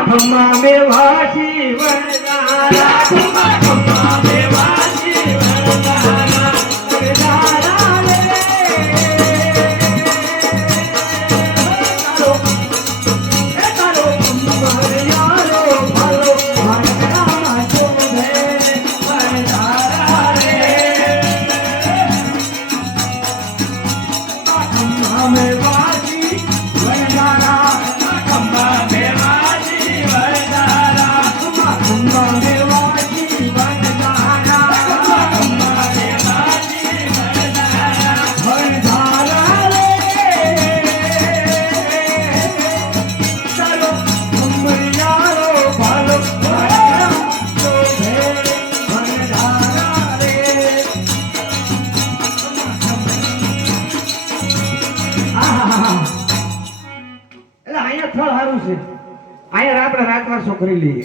खम्मा में वासी वरदारा खम्मा में वासी वरदारा वरदारा रे करो तुम्हारे यारो भलो वरदारा जो है वरदारा रे खम्मा में वासी वरदारा खम्मा में છોકરી લઈએ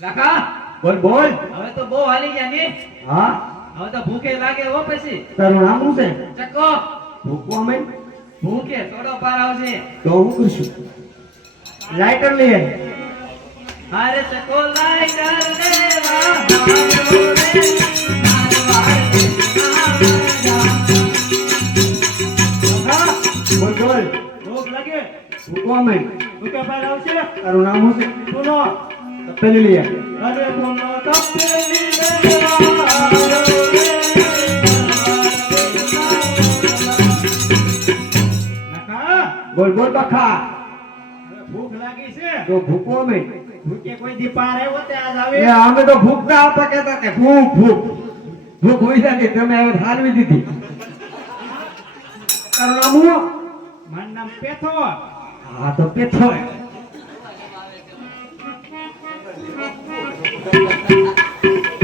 કાકા બોલ બોલ હવે તો બહુ હાલી ગયા ને હા હવે તો ભૂખે લાગે હો પછી તારું નામ શું છે ચક્કો ભૂકો અમે ભૂખે થોડો પાર આવશે તો હું કરશું લાઇટર લઈએ અરે ચક્કો લાઇટર લેવા આવ્યો રે બોલ બોલ ભૂખ લાગે ભૂકો અમે ભૂખે પાર આવશે તારું નામ શું છે સુનો તપેલી લઈએ અરે સુનો તપેલી લેવા આવ્યો રે કાકા બોલ બોલ બખા ભૂખ લાગી છે તો ભૂકો અમે ભૂખે કોઈ દી પાર આવ્યો તે આજ આવે એ અમે તો ભૂખ ના આપા કહેતા કે ભૂખ ભૂખ ભૂખ હોય જાય તમે હવે હાલવી દીધી તારું નામ શું મારું નામ પેથો હા તો પેથો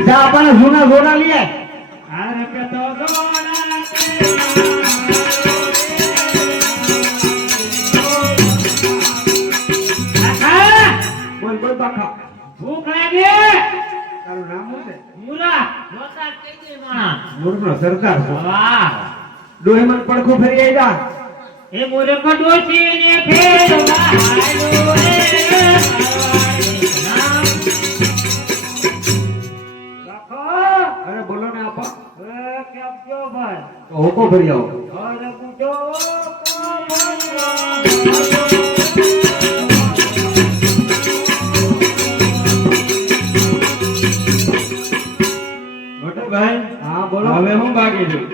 જા આપણે જૂના જોડા લઈએ અરે પેથો જોડા બોલ બોલ બખા ભૂખ લાગે તારું નામ શું છે મુરા જોતા કેતી માણા મૂર્ખનો સરદાર છો વાહ ડોહીમાં પડખું ફરી આવી જા એ મૂર્ખ ડોસી ને ફેરવા આયો રે અરે બોલો ને આપા કેમ કયો ભાઈ તો હોકો ફરી આવો અરે બુડો મોટો ભાઈ હા બોલો હવે હું બાકી છું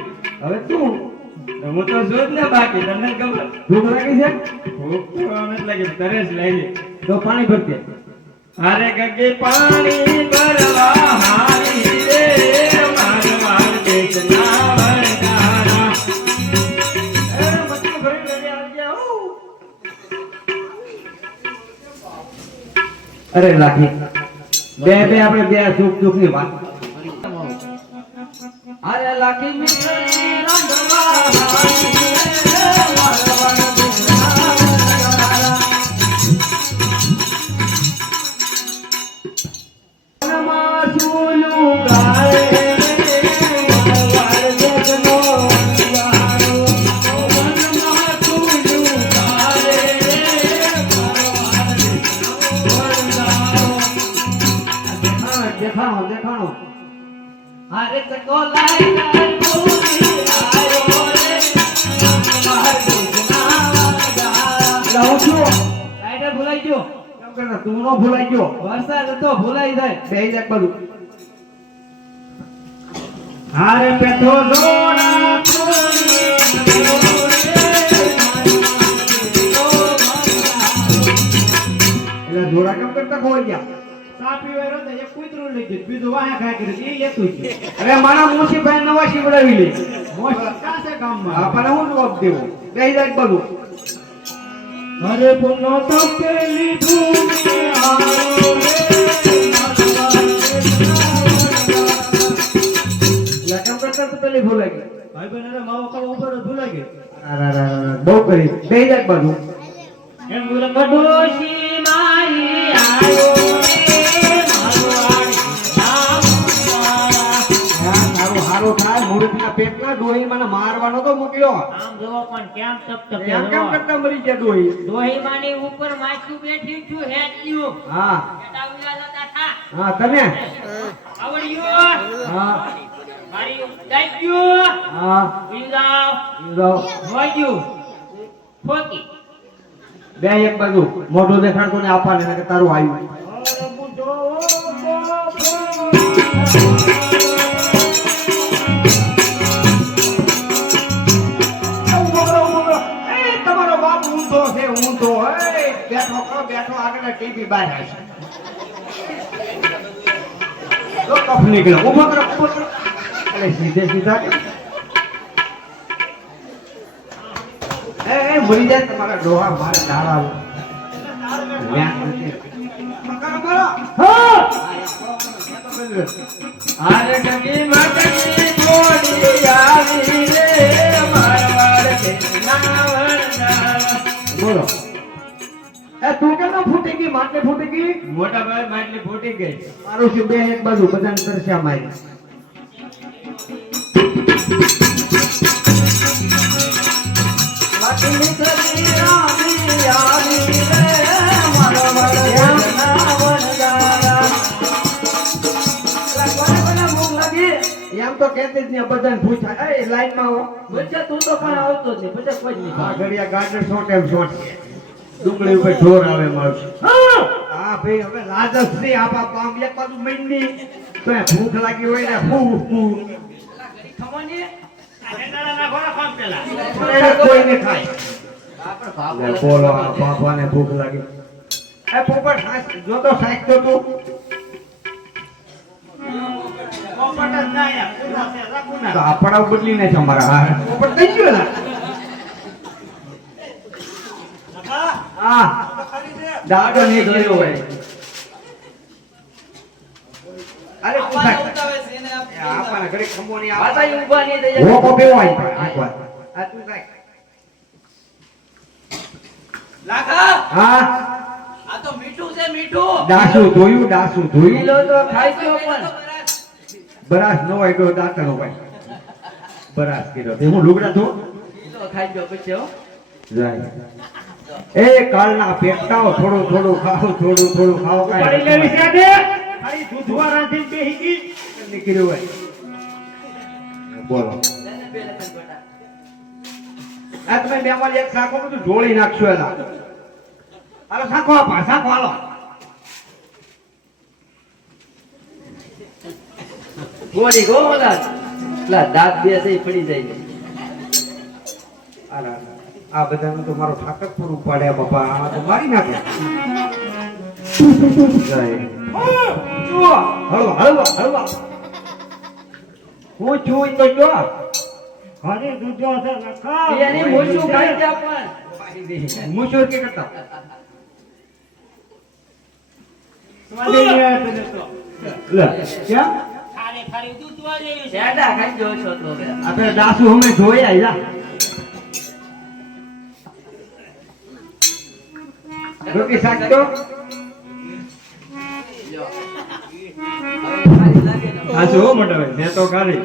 હવે તું હું તો જોત ને બાકી તમને ખબર ભૂખ લાગી છે ભૂખ તો આમ જ લાગી તરસ લાગી તો પાણી ભરતે અરે ગગે પાણી ભરવા હારી રે મારવાડ દેશના વરદારા એ મચ્છુ ભરી લઈ આવજે હો અરે લાખી બે આપણે બે સુખ ની વાત અરે લાખી મિત્રની રંગવા હારી રે મારવાડ દેશના વરદારા દેખાણો દેખાણો અરે ચકો લાઈટર પૂરી આયો રે માર દેશના વરદારા લાવું છું લાઈટર ભૂલાઈ ગયો કેમ કરતા તું નો ભૂલાઈ ગયો વરસાદ હતો ભૂલાઈ જાય બે એક બધું હારે પેથો જોડા પૂરી એટલે જોડા કેમ કરતા ખોઈ ગયા સાપી વેરો તો એક કૂતરું લઈ ગયું બીજું વાહે ખાઈ કર્યું એ લેતું છે અરે મારા મુસીભાઈ નવા શીવડાવી લે મોસ કાસે ગામમાં આપણને હું જવાબ દેવો બે એક બધું અરે પુનો તો પેલી ભૂમિ આયો રે કેમ કરતા તો પેલી ભૂલાઈ ગઈ ભાઈ બહેન માવો ખાવા ઉપર ભૂલાઈ ગયો બહુ કરી બે એક બધું એ મુરખ ડોશી મારી આયો રે મારવાડી નામ હારું થાય મૂર્ખ ના કાળના પેટના ડોહી મને મારવાનો તો મોકલ્યો આમ જોવો પણ કેમ તપ એમ કેમ કરતા મરી ગયા ડોહી ડોહી માની ઉપર માછું બેઠી છું હેડ્યું હા બેટા ઉલા જતા થા હા તમે આવડ્યું હા મારી દાઈ ગયું હા ઉલા જાઓ હોજ્યું ફોકી બે એક બાજુ મોઢું દેખાડતો ને આપવાને નકર તારું આવ્યું એ તમારો બાપ ઊંધો છે ઊંધો એ બેઠો કરો બેઠો આગળ ટીવી બહાર આવશે તો કફ નીકળ્યો ઊભો કરો અરે સીધે સીધા એ મરી જાય તમારા ડોહા મારે ધારા આરે ગંગી માતની થોડી આવી રે મારવાડ કે નાવરના બોલો એ તું કેમ ફૂટી ગઈ માટલી ફૂટી ગઈ મોટા ભાઈ માટલી ફૂટી ગઈ મારું છે બે એક બાજુ બધાને તરસ્યા મારી માટલી થરી આવી આવી રે મારવાડ કે નાવરના એમ તો કહેતી જ નહીં બધાને પૂછાય એ લાઈનમાં આવો બચ્ચા તું તો પણ આવતો જ નહીં પછી કોઈ જ નહીં આ ઘડિયા ગાર્ડન શોર્ટ એમ શોર્ટ ડુંગળી ઉપર ઢોર આવે મારું હા ભાઈ હવે લાજ જ નહીં આપા પામ એક બાજુ મહિની તો એ ભૂખ લાગી હોય ને ફૂ કોઈને ખાય લે, બોલો આ બાપાને ભૂખ લાગી એ પોપટ જો તો સાઈક તો તું તો આપણા બદલી ને છે અમારા હા પોપટ થઈ ગયો ને હા દાડો નહીં જોયો હોય અરે પૂછા આપણા ઘરે ખમો નહીં પાછા ઈ ઊભા નહીં થઈ વો કો બેવો આઈ એકવાર આ તું કાઈ લાખા હા આ તો મીઠું છે મીઠું ડાસુ ધોયું કિલો તો ખાઈ ગયો પણ બરાસ નો હોય તો દાંતા નો હોય બરાસ કીધો તે હું લુગડા ધો કિલો ખાઈ ગયો પછી હો જાય એ કાળના પેટાઓ થોડું થોડું ખાઓ પડી લેવી છે દે ખાલી દૂધવા રાંધીને બેહી ગઈ નીકળ્યું હોય બોલો આ તમે બે માં એક સાકો બધું ઢોળી નાખશો એલા હાલો સાકો આપા સાકો હાલો ગોળી ગોલા લા દાંત બે છે ઈ પડી જાય આલા આ બધાનું તો મારો ઠાકર પૂરું પાડ્યા બાપા આ તો મારી નાખે જાય હળવા હું છું તો જો ઘરે દૂધો છે લખા એની મોચું ખાઈ ગયા પણ મુશોર કે કરતા લે ક્યાં ખાલી દૂધવા જેવી છે શેડા ખાઈ ગયો છો તો કે આપણે દાસુ અમે જોઈ આયા રોકી સાચતો આ શું હો મોટા ભાઈ મેં તો ખાલી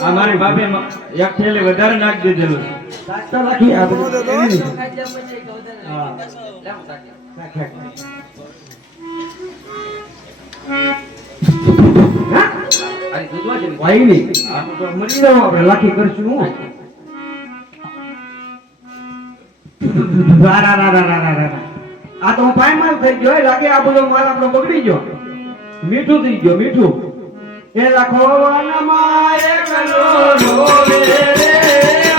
આ મારી બાપે એક થેલી વધારે નાખી દીધેલું સાચતો લખી આ બધું ખાઈ ગયા પછી ગોદન હા. લેમ સાકે અરે દૂધવા જેવી ભાઈ ની આ તો મરી જાવ આપણે લાખી કરશું હું આ તો પાયમાલ થઈ ગયો એ લાગે આ બધો માલ આપણો બગડી ગયો મીઠું થઈ ગયો મીઠું એ લખો વનમાં એકલો રોવે રે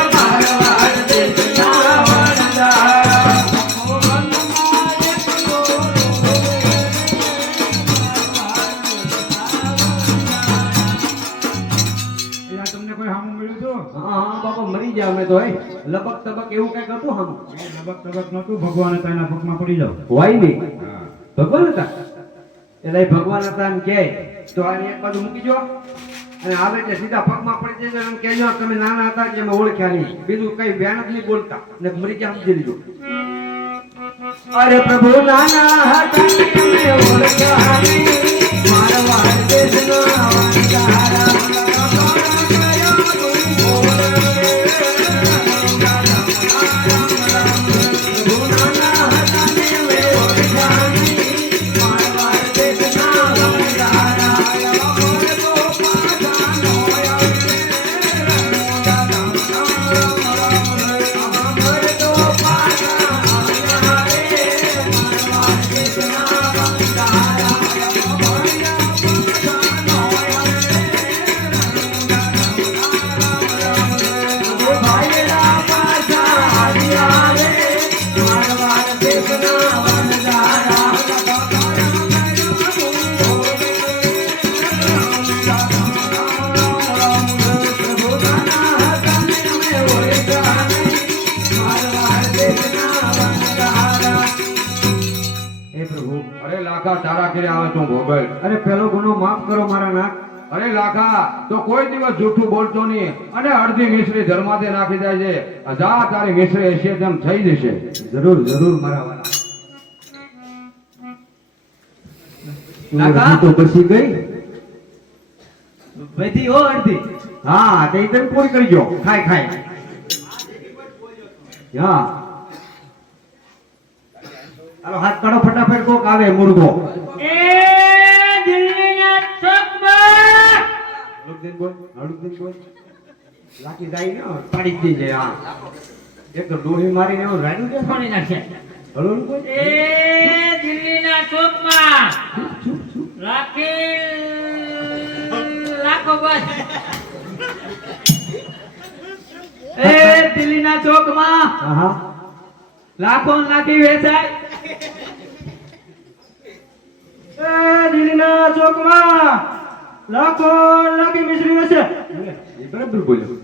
મારવાડ દેશના વનદારા. લખો વનમાં એકલો રોવે રે મારવાડ તમને કોઈ હામું મળ્યું હતું હા બાપા મરી ગયા અમે તો લબક તબક એવું કઈક હતું હમ લબક તબક નતું ભગવાન હતા એના પગમાં પડી જાવ હોય નહીં ભગવાન હતા એટલે એ ભગવાન હતા એમ કહે તો આને એક બાજુ મૂકી જો અને આવે એટલે સીધા પગમાં પડી જજો એમ કહેજો તમે નાના હતા કે અમે ઓળખ્યા નહીં બીજું કઈ વ્યાન જ નહીં બોલતા ને મરી ગયા સમજી લીધું અરે પ્રભુ નાના હતા અમે ઓળખ્યા નહીં મારવાડ દેશના વાંધારા હે પ્રભુ અરે લાખા તારા ઘરે આવે તું ભોગલ. અરે પેલો ગુનો માફ કરો મારા નાથ. અરે લાખા તો કોઈ દિવસ જૂઠું બોલતો નહીં અને અડધી મિશ્રી ધર્માદે નાખી જાય છે. જા તારી મિશ્રી હશે તેમ થઈ જશે. જરૂર જરૂર મારા વાલા. કાકા? અડધી તો બસી ગઈ. બધી હો અડધી. હા તે તને પૂરી કરી જો. ખાય ખાય. હા હાલો હાથ કાઢો ફટાફટ. કોક આવે મુર્ગો. એ દિલ્હીના ચોકમાં હળુદીન બોલ. હળુદીન બોલ. લાકી જાય ને પાડી જ દેજે. હા એક તો ડોહી મારીને એવું રાડ્યું છે. ફોડી નાખશે. હળુદ બોલ. એ દિલ્હીના ચોકમાં રાખી લાખો બસ. એ દિલ્હીના ચોકમાં હા હા લાખો નાખી વેચાય. એ દિલ્હીના ચોકમાં લાખો લાખી મિશ્રી હશે. એ બરાબર બોલ્યો.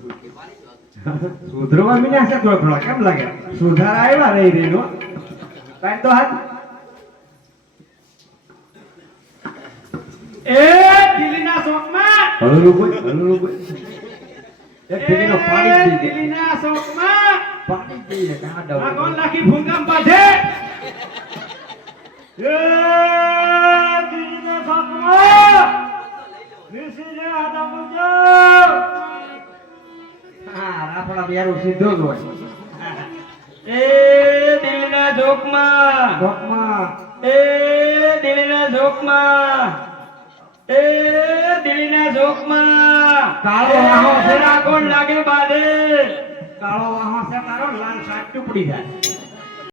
સુધરવા મીના છે થોડો થોડો. કેમ લાગે? સુધારા આવ્યા રહી રહી નો. કાંઈ તો હાથ. એ દિલ્હીના ચોકમાં હળું બોલ. હળું બોલ. એક ફેરીનો પાડી જ દીધી. દિલ્હીના ચોકમાં પાડી જ દઈએ. કાં લાખો ડબલ. નાખી ભૂંગામ પાથે. એ દિલ્હીના ચોકમાં મિશ્રીને આદા મુજો. હા રાફડા બેરું સીધો જ હોય. એ દિલ્હીના ચોકમાં ચોકમાં એ દિલ્હીના ચોકમાં એ દિલ્હીના ચોકમાં કાળો વાહો છે. કોણ લાગે બાદે. કાળો વાહો છે તારો લાલ શાક ટુકડી જાય.